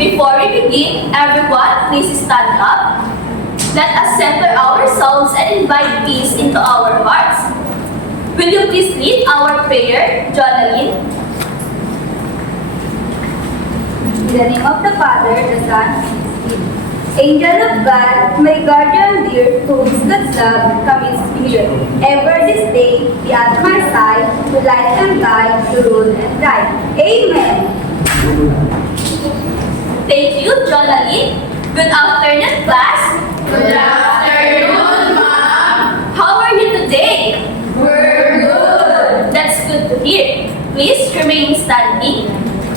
Before we begin, everyone, please stand up. Let us center ourselves and invite peace into our hearts. Will you please lead our prayer, Jonalyn? In the name of the Father, the Son, and the Spirit. Angel of God, my guardian dear, whose God's love come in spirit, ever this day be at my side, to light and guide, to rule and guide. Amen. Thank you, Jonalyn. Good afternoon, class. Good afternoon, Ma'am. How are you today? We're good. That's good to hear. Please remain standing.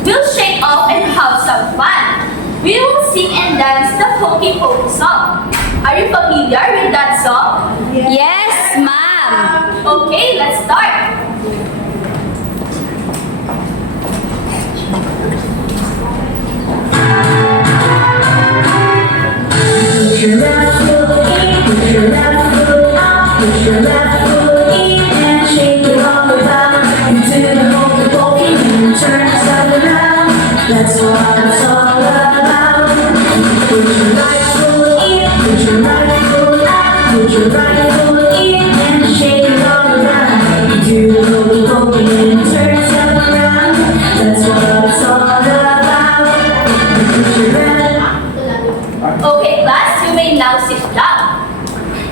We'll shake off and have some fun. We will sing and dance the Hokey Pokey song. Are you familiar with that song? Yes, ma'am. Okay, let's start. Put your left foot in, put your left foot out, put your left foot in and shake it all about. Into the hokey pokey and turn yourself around. That's what it's all about. Put your right foot in, put your right foot out, put your right foot in and shake it all around. Into the hokey pokey and turn yourself around. That's what it's all about. Put your right. Okay, class, you may now sit down.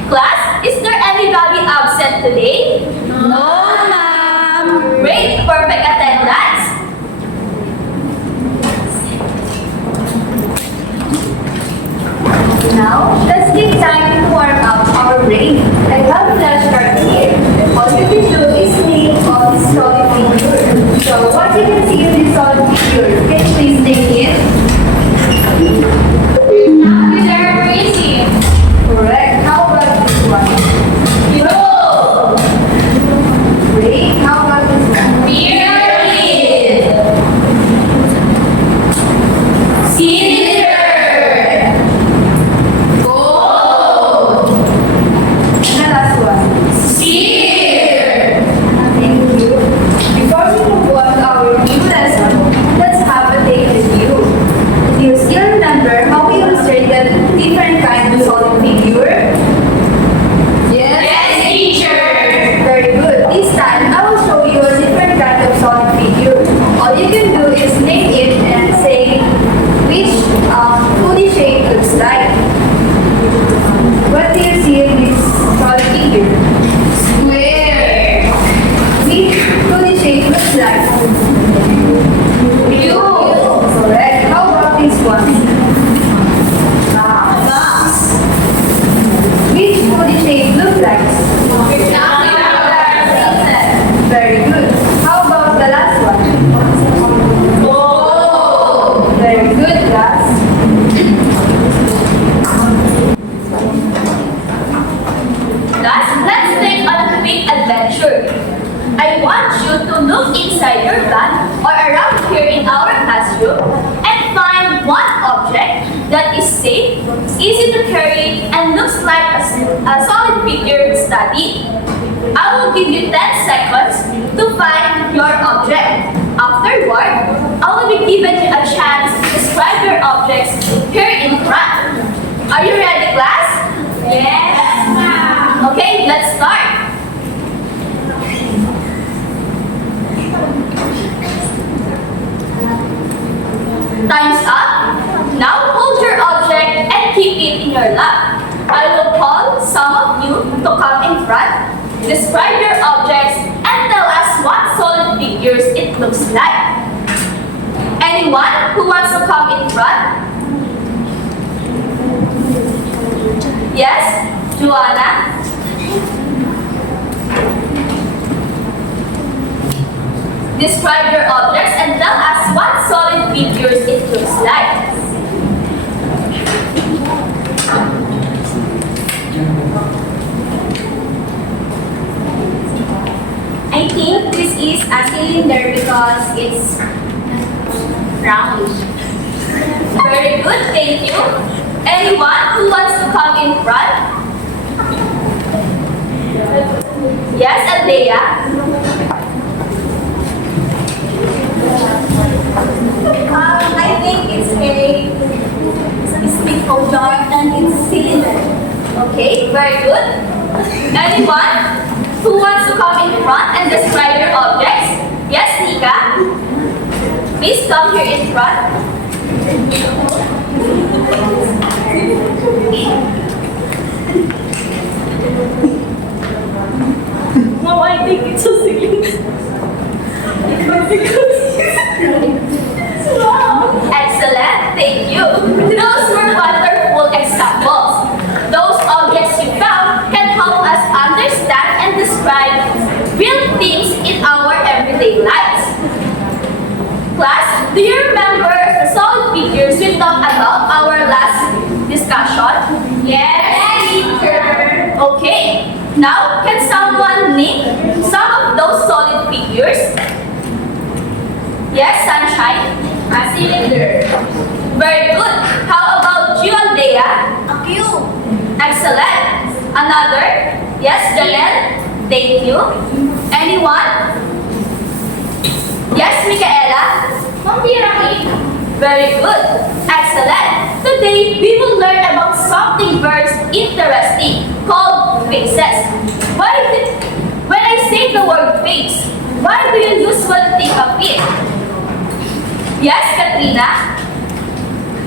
Class, is there anybody absent today? No, ma'am. Great, perfect attendance. Now, let's take time to warm up our brain. I have flashcard here. All you can do is name all the solid figure. So, what you can see in this solid figure, can you please name it? Correct. How about this one? Yo! Great. How about this one? Pyramid! Cylinder! Gold! And the last one. Sphere! Thank you. Before we move on to our new lesson, let's have a day review. Do you still remember how we illustrated different kinds of solid figure? Yes, teacher! Very good. This time, I will show you a different kind of solid figure. All you can do is name it and say which 2D shape looks like. What do you see in this solid figure? Square! Which 2D shape looks like? Blue! Correct. How about this one? Box! Which 2D shape looks like? Very good. How about the last one? Gold! Very good, class. Class, let's take a quick adventure. I want you to look inside your bag or around here in our classroom and find one object that is safe, easy to carry, and looks like a solid figure to study. I will give you 10 seconds to find your object. Afterward, I will be giving you a chance to describe your objects here in front. Are you ready, class? Yes, ma'am. Okay, let's start. Time's up. Now hold your object and keep it in your lap. I will call some of you to come in front, describe your objects, and tell us what solid figures it looks like. Anyone who wants to come in front? Yes, Joanna? Describe your objects and tell us what solid figures it looks like. I think this is a cylinder because it's round. Very good, thank you. Anyone who wants to come in front? Yes, Althea? I think it's a very good. Anyone who wants to come in front and describe your objects? Yes, Nika? Please come here in front. No, I think it's so silly. Excellent, thank you. Those were wonderful examples. Those objects you found can help us understand and describe real things in our everyday lives. Class, do you remember the solid figures we talked about our last discussion? Yes, teacher. Okay, now can someone name some of those solid figures? Yes, Sunshine? A cylinder. Very good. How about you, Aldea? A cube. Excellent. Another? Yes, Janelle? Thank you. Anyone? Yes, Micaela? Very good. Excellent. Today, we will learn about something very interesting called faces. When I say the word face, why do you usually think of it? Yes, Katrina?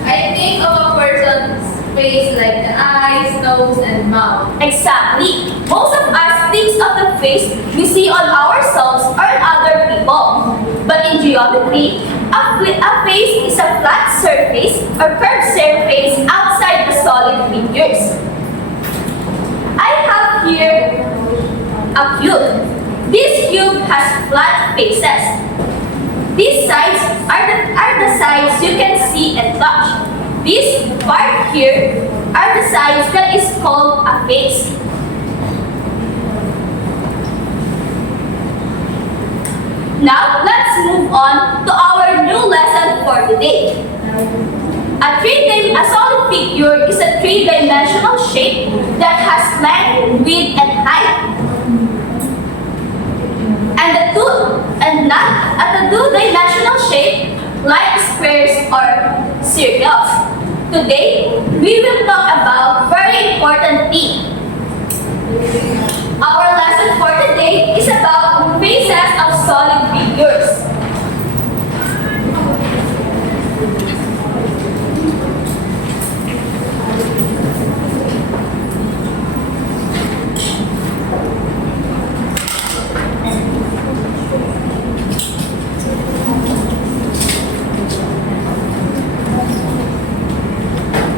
I think of a person's face like the eyes, nose, and mouth. Exactly. Most of us think of the face we see on ourselves or on other people. But in geometry, a face is a flat surface or curved surface outside the solid figures. I have here a cube. This cube has flat faces. These sides are the sides you can see and touch. This part here are the sides that is called a face. Now, let's move on to our new lesson for today. A solid figure is a three-dimensional shape that has length, width, and height. And the two-dimensional shape like squares or circles. Today, we will talk about very important thing. Our lesson for today is about faces of solid figures.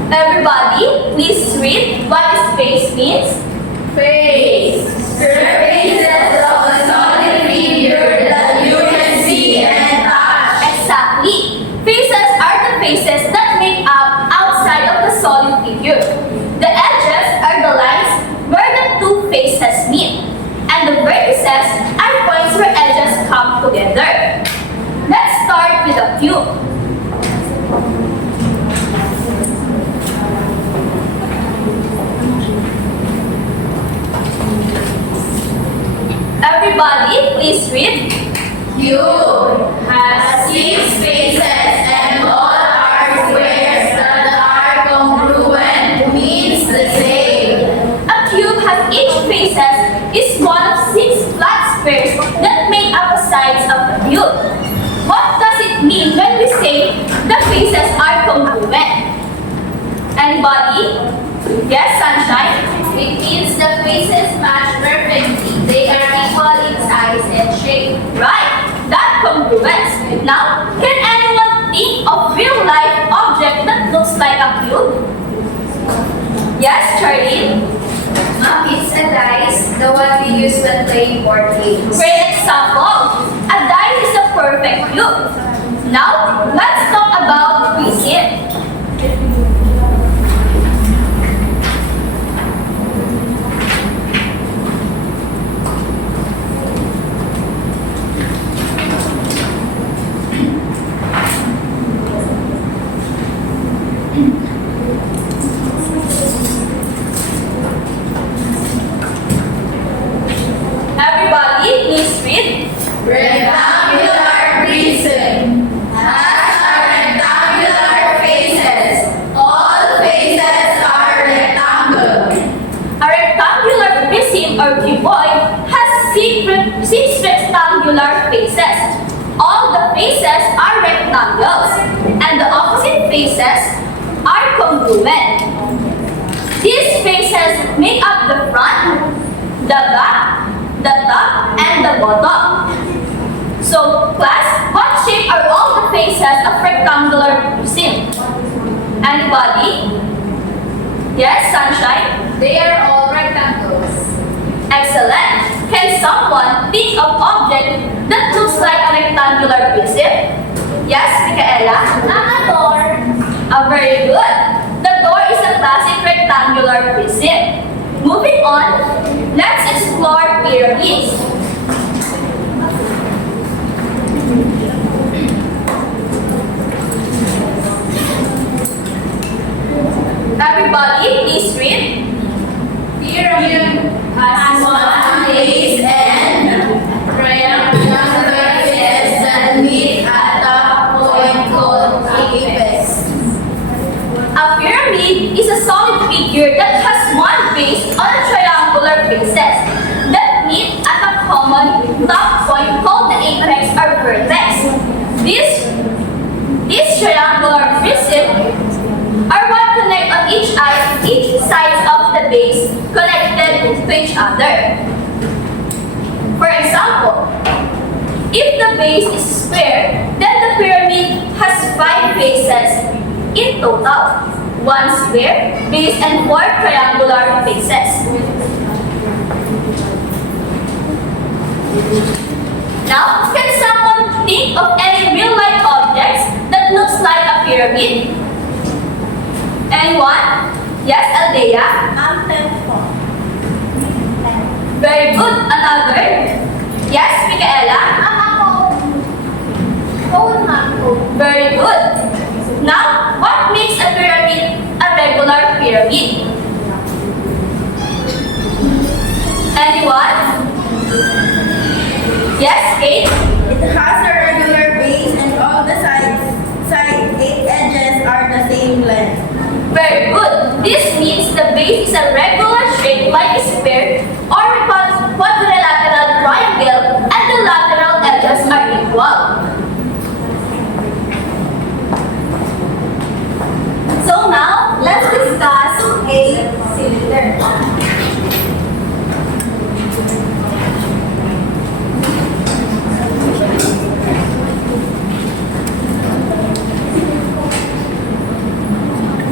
Everybody, please read what is face means. Face. Surfaces of a solid figure that you can see and touch. Exactly. Faces are the faces that make up outside of the solid figure. The edges are the lines where the two faces meet. And the vertices are points where edges come together. Let's start with a cube. Everybody, please read. Cube has 6 faces and all are squares that are congruent, means the same. A cube has each faces is one of 6 flat squares that make up the sides of the cube. What does it mean when we say the faces are congruent? Anybody? Yes, Sunshine? It means the faces match perfectly. They are equal in size and shape. Right, that congruence. Now, can anyone think of real-life object that looks like a cube? Yes, Charlene? It's a dice, the one we use when playing board games. Great example. A dice is a perfect cube. Now, let's talk about cuisine. Everybody, please read. Rectangular prism has a faces are congruent. These faces make up the front, the back, the top, and the bottom. So, class, what shape are all the faces of rectangular prism? Anybody? Yes, Sunshine? They are all rectangles. Excellent. Can someone think of object that looks like a rectangular prism? Yes, Micaela? A door. Very good. The door is a classic rectangular prism. Moving on, let's explore pyramids. Everybody, please read. Pyramid has one base and triangular faces that meet at a point called apex. A pyramid is a solid figure that has one base on triangular faces that meet at a common top point called the apex or vertex. These triangular prisms are what connect on each side of the base connected to each other. For example, if the base is square, then the pyramid has 5 faces in total. 1 square base and 4 triangular faces. Now, can someone think of any real-life objects that looks like a pyramid? Anyone? Yes, Aldea? Very good. Another? Yes, Micaela? Very good. Now, what makes a pyramid a regular pyramid? Anyone? Yes, Kate? It has a regular base and all the side 8 edges are the same length. Very good. This means the base is a regular shape like a square or a quadrilateral triangle and the lateral edges are equal. So now, let's discuss a cylinder.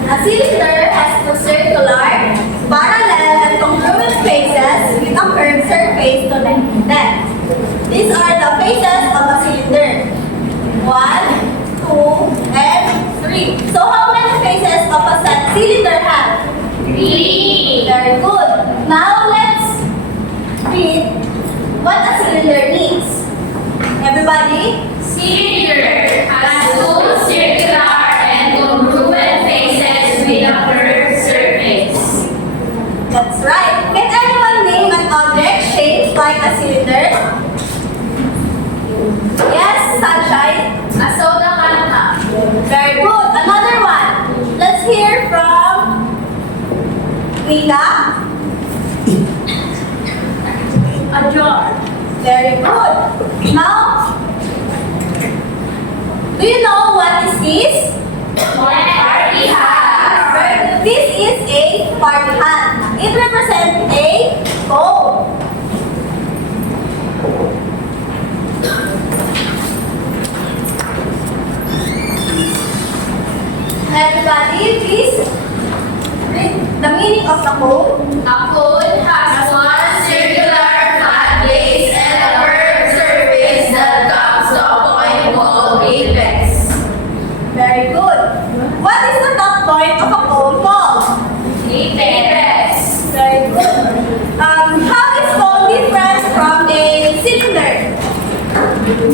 A cylinder has two circular, parallel, and congruent faces with a curved surface connecting them. These are the faces of a cylinder. 1, 2, and 3. So how many faces of a cylinder have? 3. Very good. Now let's read what a cylinder means. Everybody? Cylinder has two circular and congruent faces with a curved surface. That's right. Can anyone name an object shaped like a cylinder? Yes, Sunshine. A soda can. Very good. Another one. Let's hear from Wika. A jar. Very good. Now, do you know what is this? Party hat. Very good. This is a party hat. It represents a cone. Everybody, please read the meaning of the cone. A cone has one circular flat base and a curved surface that comes to a point called apex. Very good. What is the top point of a cone called? Apex. Very good. How is cone different from a cylinder?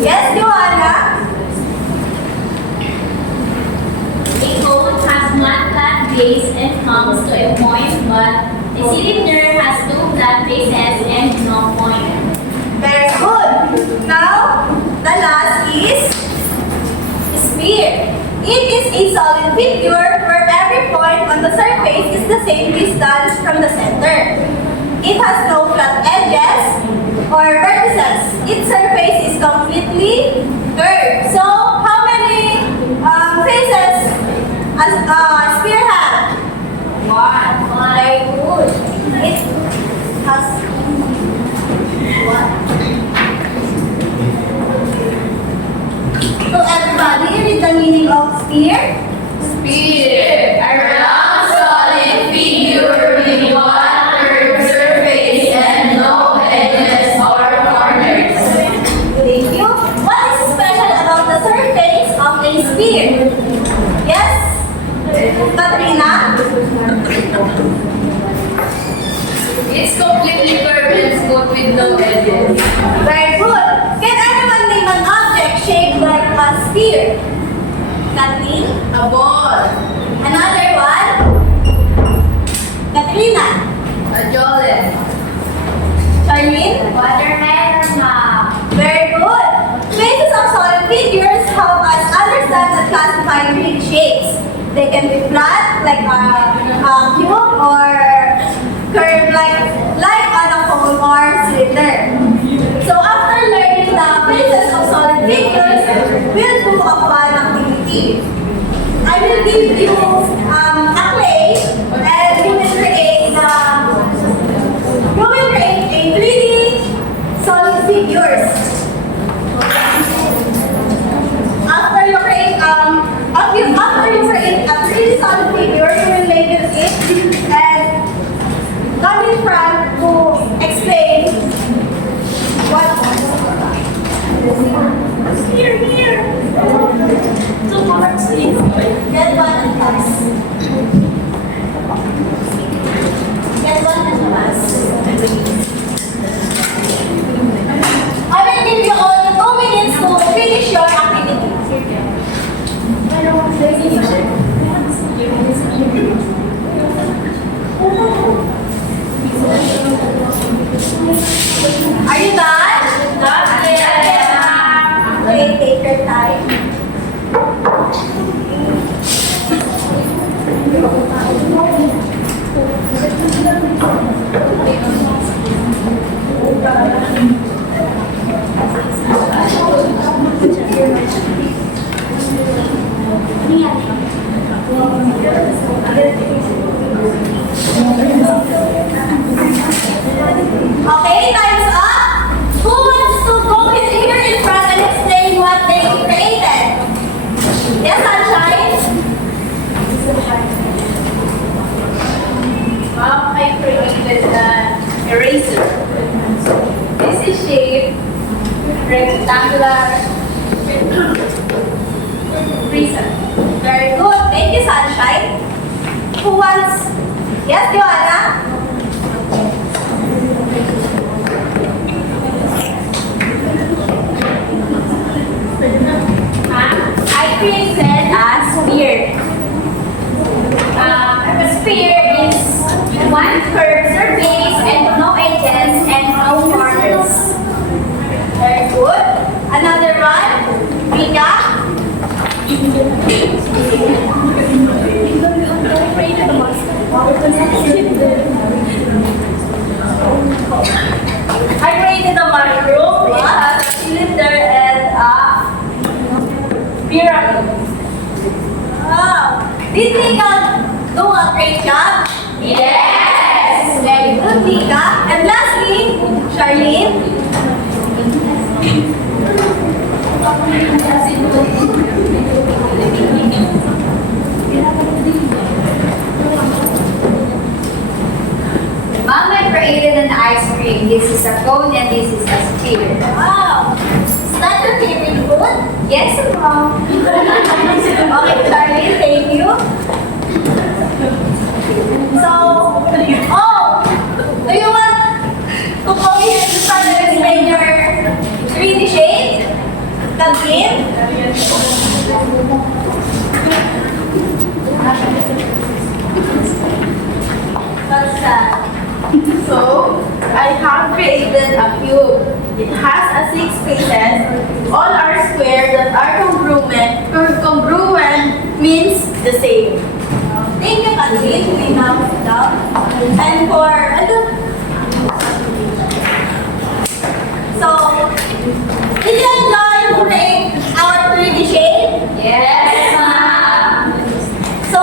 Yes, Joanna? A cone has one flat base and comes to a point, but a cylinder has two flat bases and no point. Very good. Now, the last is sphere. It is a solid figure where every point on the surface is the same distance from the center. It has no flat edges or vertices. Its surface is completely curved. So, how many faces sphere have? One. Very good. It has one. So everybody, read the meaning of sphere. Sphere, a round solid figure with one curved surface and no edges or corners. Thank you. What is special about the surface of a sphere? Yes? Katrina? It's completely curved and smooth with no edges. Very good. Can anyone name an object shaped like a sphere? Kathleen? A ball, Another one? Katrina? a jolly, Charlene? Watermelon. Very good. Traces of solid figures help us understand and classify 3D shapes. They can be flat, like a cube, or curved, like on a cone or cylinder. So after learning the traces of solid figures, we'll do a fun activity. I will give you a clay, and you will create a 3D solid figures. After you create a 3D solid figure, you will label it and come in front to explain what. Here. Two marks, please. Get one and pass. Get one and pass. I will give you all 2 minutes to finish your activity. Are you done? Not yet. Okay, take your time. Okay, time's up. Who wants to go in here in front and explain what they created? Yes, Sunshine? I created an eraser. This is shaped rectangular prism. Very good. Thank you, Sunshine. Who wants? Yes, Joanna? I created a sphere. A sphere is one curved surface and no edges and no corners. Very good. Another one? Rika? I created a mushroom. It has a cylinder and a pyramid. Wow. Did Rika do a great job? Yes! Very good, Rika. And lastly, Charlene? Mom, I created an ice cream. This is a cone and this is a sphere. Wow. Is that your favorite food? Yes, Mom. Okay, Charlene, thank you. So, do you want to go here and start to explain your 3D shape? Kathleen? What's that? So, I have created a cube. It has a 6 faces. All are square that are congruent. Congruent means the same. Thank you, Kathleen. We now sit down. And for, so, did you enjoy to create our 3D shape? Yes, Mom. So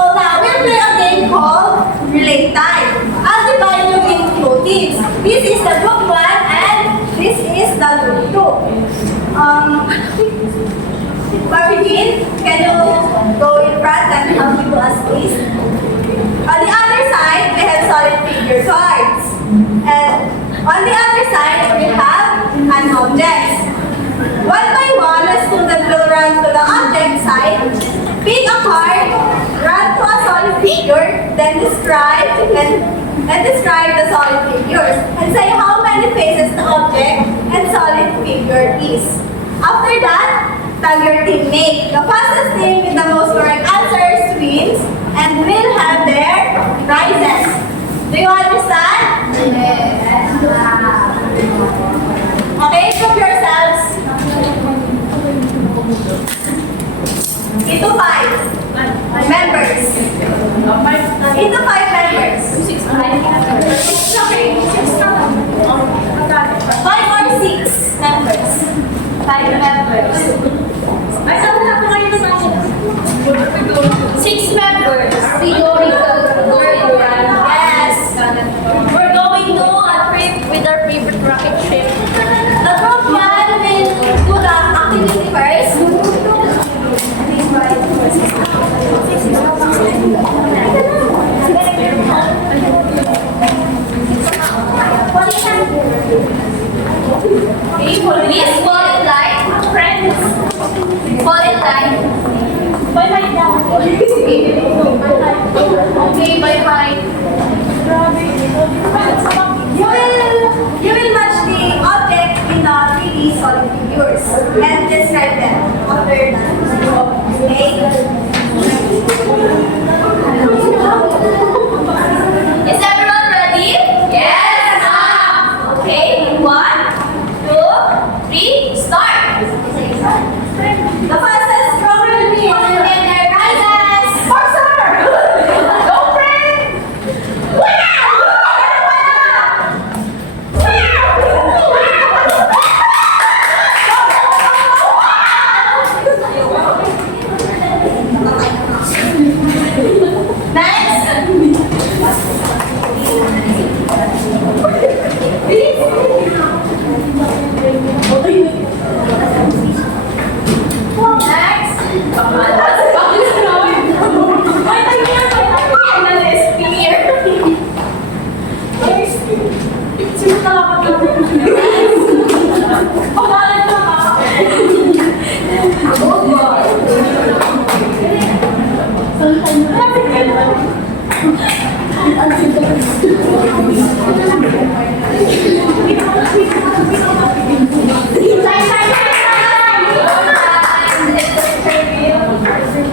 and describe the solid figures and say how many faces the object and solid figure is. After that, tag your teammate. The fastest team with the most correct answers wins and will have their prizes. Do you understand? Yes. Okay, group yourselves into 5 members. Into 5 members. 5 or 6 members. 5 members. 6 members. Yes. We're going to a trip with our favorite rocket ship. The group one will do the activity first. Please fall in line, friends. Fall in line. Bye-bye now. Okay, bye-bye. You will match the object in the 3D solid figures and describe them after that. Okay? Is everyone ready? Yes, ma'am. Okay, 1, 2, 3, start. The fastest program will get their prizes. Go, friend. Next.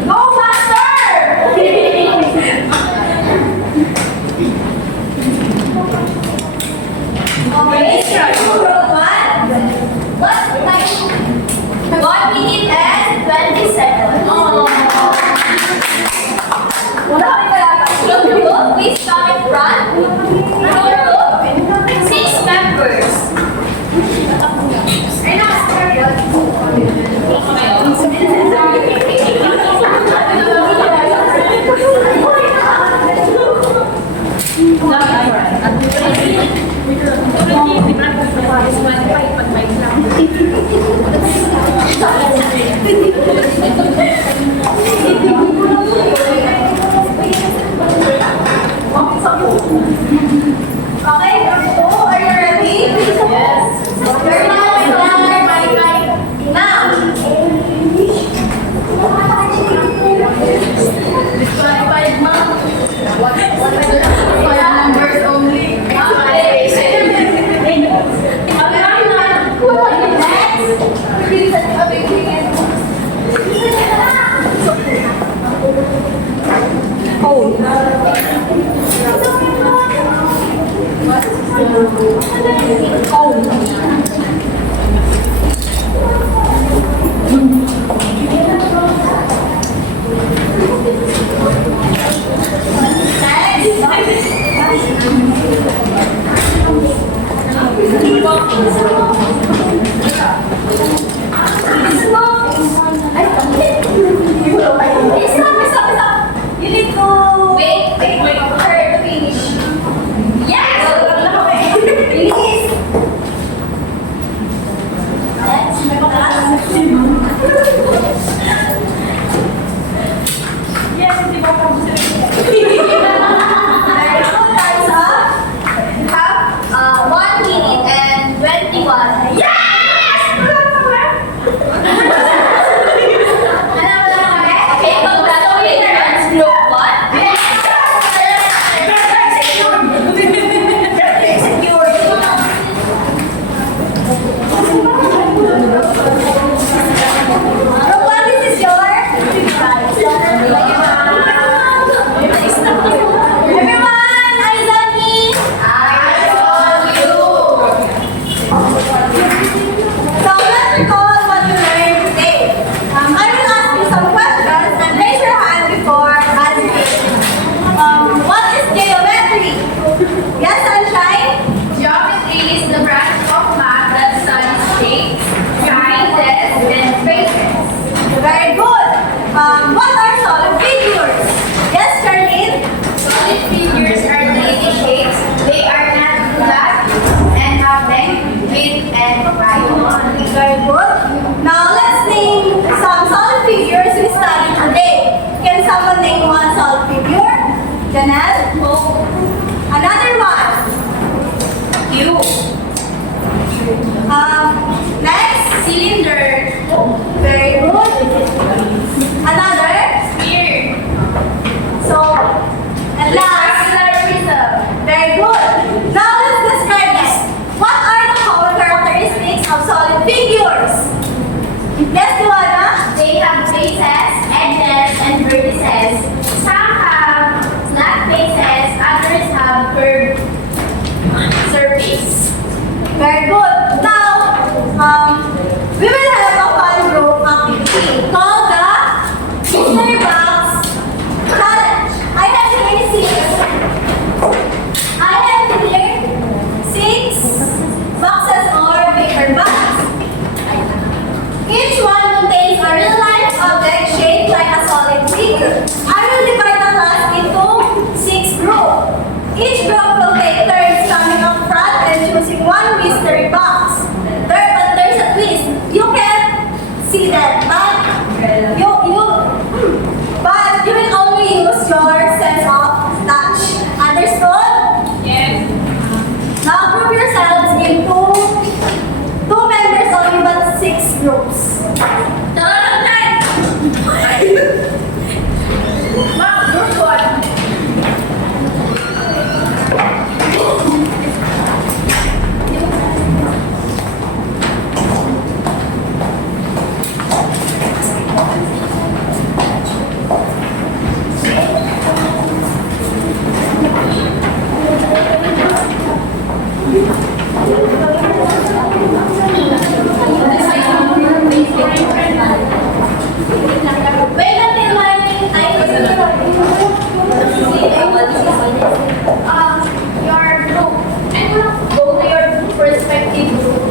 Go faster. Okay, group one. What's the time? 1 minute and 20 seconds. Group 2, please come in front. Group 2, 6 members. Okay, group two, are you ready? Yes. Your time starts now. You need to wait for her to finish. Yes! Release. Time's up. You have 1 minute and 21. Okay, congratulations, group 1. Janelle? O. Another one. Q. Next. Cylinder. Very good. Another. Sphere. So, and last. Circular prism. Very good. Now let's describe this. What are the common characteristics of solid figures? Yes, Joanna? They have bases, edges, and vertices. Some have flat bases, others have curved surface. Very good. Now, we will have a fun group activity called the Mystery Box Challenge. I have here 6 boxes or paper bags. Each one contains a real-life object shaped like a solid figure. I will divide the class into 6 groups. Each group will take turns coming up front and choosing one mystery box. But there's a twist. You can see that, but but you will only use your sense of touch. Understood? Yes. Now group yourselves into 2 members only, but 6 groups. Ma'am, group 1. Wait until Your group. And go to your perspective group.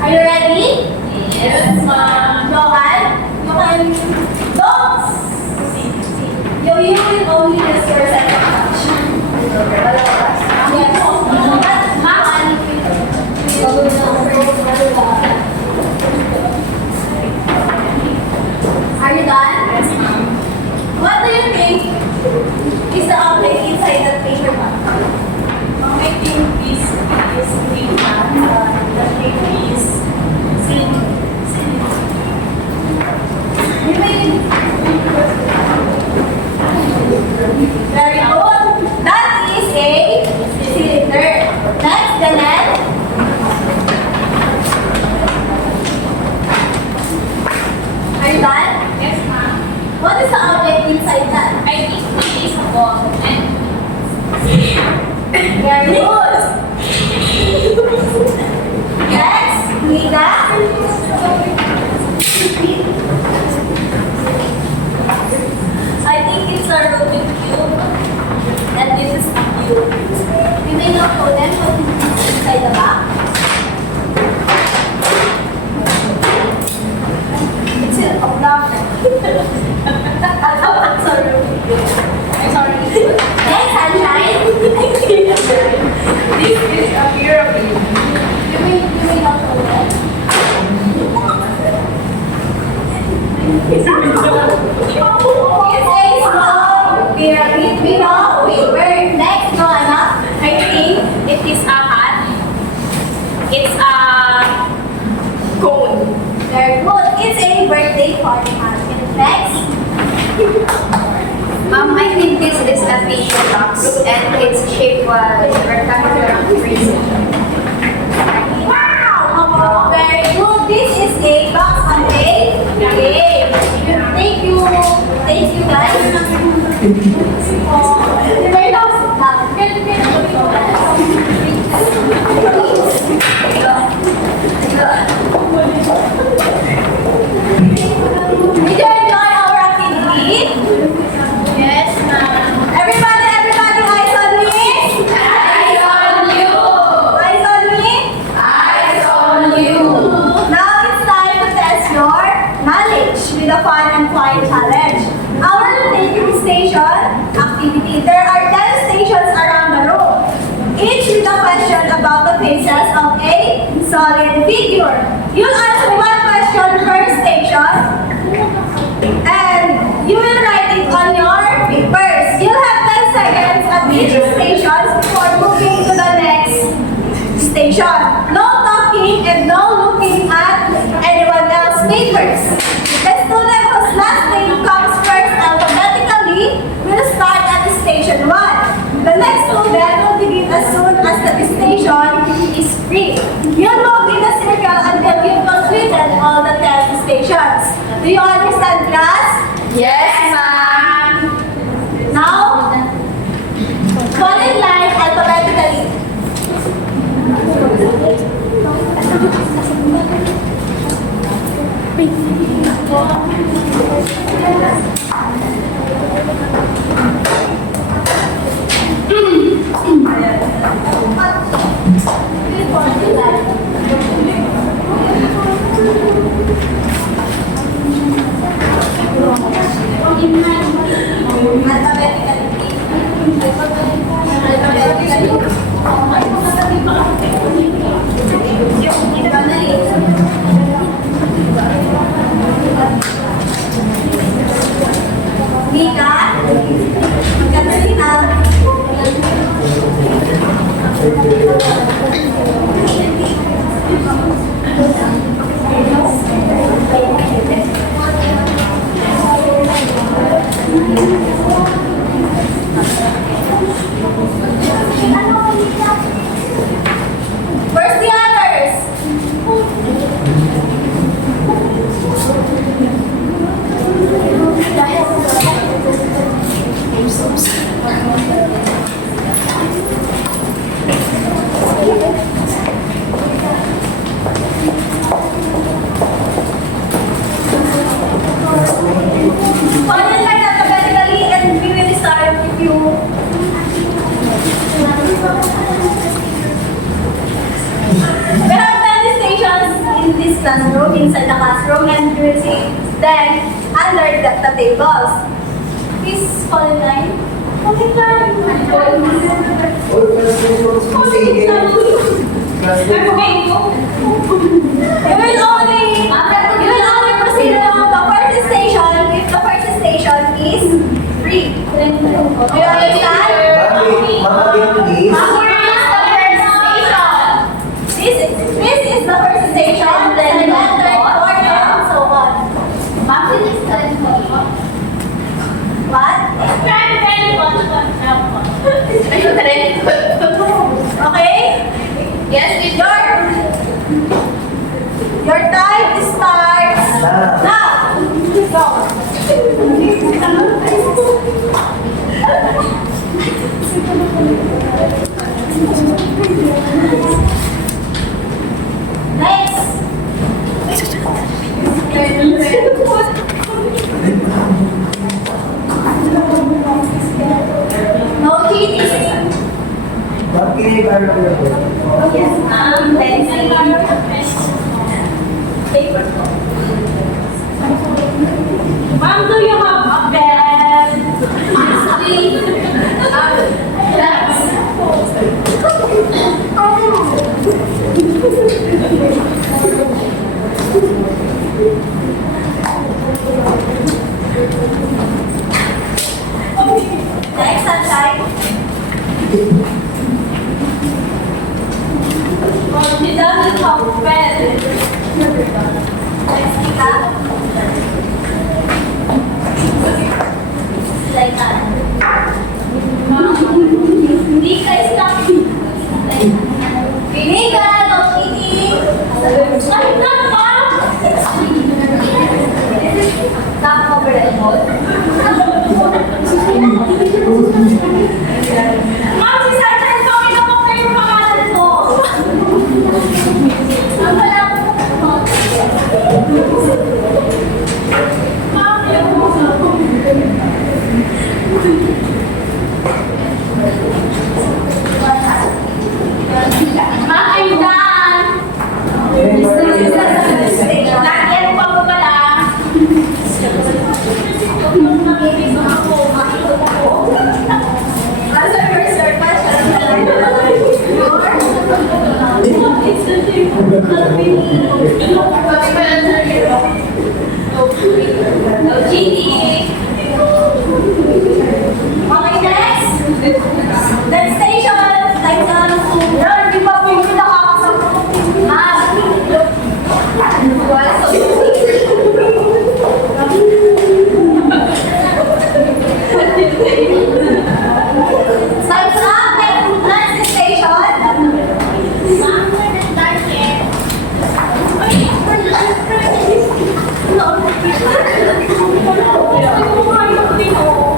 Are you ready? Yes, ma'am. Johan, don't. You will only use your sense of touch. Yes. Are you done? Yes, ma'am. What do you think is the object inside that paper bag? I think this is green and the shape is cylinder. You may. Very good. That is a cylinder. Next, Janelle. Are you done? Yes, ma'am. What is the object inside that? I think this is a ball and Very good. Next, Nida. I think it's a Rubik cube, and this is a cube. You may not know them, but it's inside the box. It's a block. It's a Rubik cube. I'm sorry. Next, Sunshine. This is a pyramid. You may not know them. It's a small pyramid made of paper. Next, Joanna. I think it is a hat. It's a cone. Very good. It's a birthday party basket. Next. I think this is a tissue box and its shape was rectangular prism. Wow! Very good. This is a box and a game. Thank you. Thank you, guys. Very Did you enjoy our activity? Yes, ma'am. Everybody, eyes on me. Eyes on you. Eyes on me. Eyes on you. Now it's time to test your knowledge with a fun and fine challenge. Our thinking station activity solid figure. You'll answer one question per station, and you will write it on your papers. You'll have 10 seconds at each station before moving to the next station. No talking and no looking at anyone else's papers. The student whose last name comes first alphabetically will start at station 1. The next student will begin as soon as the station is free. You'll move in a circle until you've completed all the 10 stations. Do you understand, class? Yes, ma'am. Now, fall in line alphabetically. Mika, magkatali na. Where's the others? Fall in line alphabetically and we will start with you. We have 10 stations in this classroom, inside the classroom, and you will see them under the tables. Please fall in line. Fall in line. You will only proceed to the first station if the first station is free. Do you understand? This is the first station, then the third, fourth, and so on. What? Okay? Yes, Your time starts now. No cheating. Yes, ma'am. Paper. Ma'am, do you have a pen? Next, outside. You don't have a pen. Next, Tika. Like that. Nika is talking. Nika, no cheating. Like that, ma'am. Tap over the remote. Ma'am, si Sergeant Tommy na po kayo yung pangalan ko. Ang wala po. Ma'am, Ma'am, I'm done. Lagyan pa po pala. No cheating. Okay, next. Next station. Like to learn before we will math. Time's up. Next station.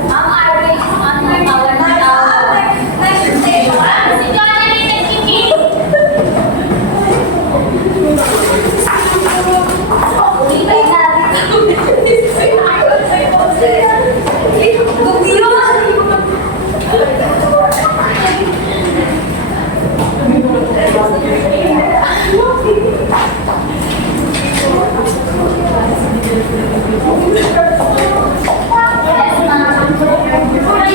Ang average is 1 hour now. Next station. Si Johnny rin nagkikip. Yes, ma'am. Hi,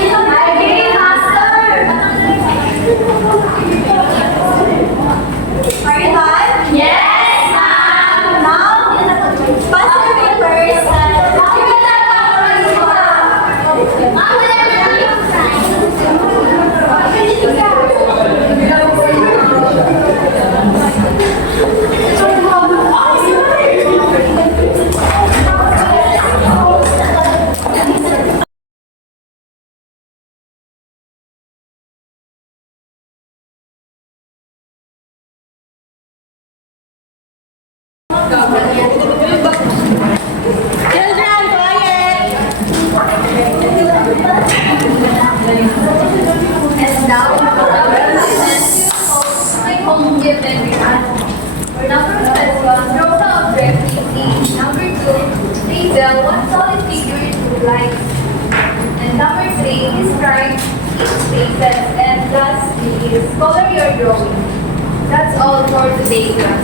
master. Are you done? Yes, ma'am. Now, pass your papers. Children, quiet! And now, my home gift everyone. For number 1, draw the object easy. Number 2, label one solid figure into lines. And number 3, describe each spaces. And lastly is color your drawing. That's all for today, class.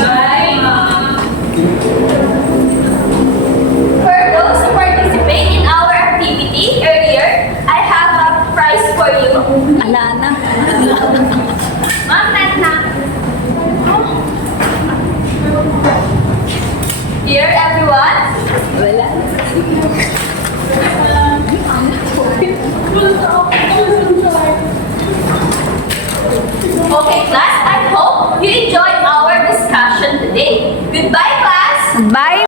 Bye, Mom.